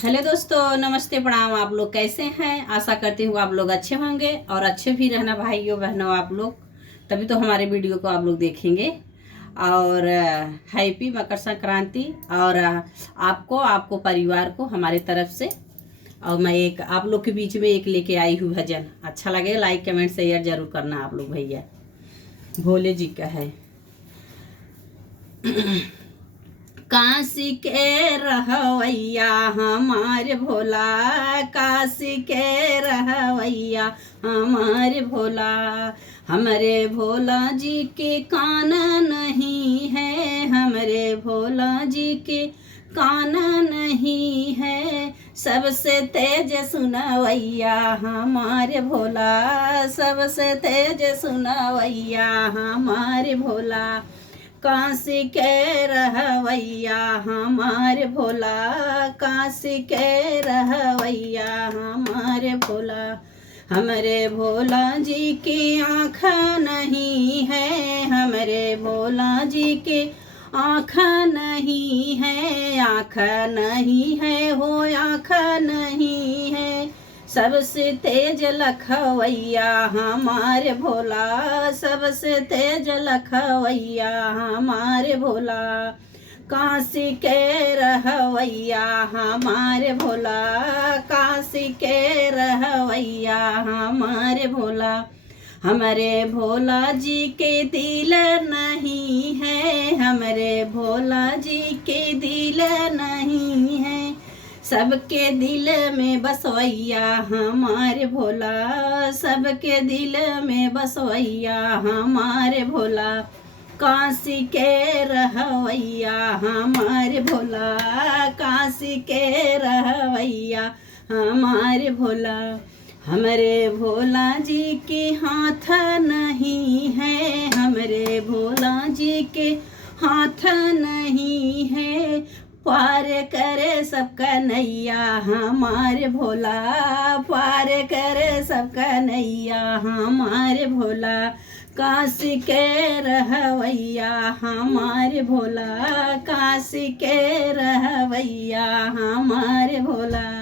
Hello दोस्तों, नमस्ते, प्रणाम। आप लोग कैसे हैं? आशा करती हूँ आप लोग अच्छे होंगे और अच्छे भी रहना भाइयों बहनों आप लोग, तभी तो हमारे वीडियो को आप लोग देखेंगे। और हैप्पी मकर संक्रांति। और आपको परिवार को हमारे तरफ से। और मैं एक आप लोग के बीच में एक लेके आई हूँ भजन। अच्छा लगे लाइक कमेंट शेयर जरूर करना आप लोग भैया। भोले जी का है। काशी के रहवैया हमारे भोला, काशी के रहवैया हमारे भोला। हमारे भोला जी के कान नहीं है, हमारे भोला जी के कान नहीं है। सबसे तेज सुनवैया हमारे भोला, सबसे तेज सुनवैया हमारे भोला। काशी के रहवैया हमारे भोला, काशी के रहवैया हमारे भोला। हमारे भोला जी की आँख नहीं है, हमारे भोला जी के आँख नहीं है, आँख नहीं है हो आँख नहीं है। सबसे तेज लखवैया हमारे भोला, सबसे तेज लखवैया हमारे भोला। काशी के रहवैया हमारे भोला, काशी के रहवैया हमारे भोला। हमारे भोला जी के दिल नहीं है, हमारे भोला जी के दिल नहीं है। सबके दिल में बसवैया हमारे भोला, सबके दिल में बसवैया हमारे भोला। काशी के रहवैया हमारे भोला, काशी के रहवैया हमारे भोला। हमारे भोला जी के हाथ नहीं है, हमारे भोला जी के हाथ नहीं है। पार करे सबका नैया हमारे भोला, पार करे सबका नैया हमारे भोला। काशी के रहवैया हमारे भोला, काशी के रहवैया हमारे भोला।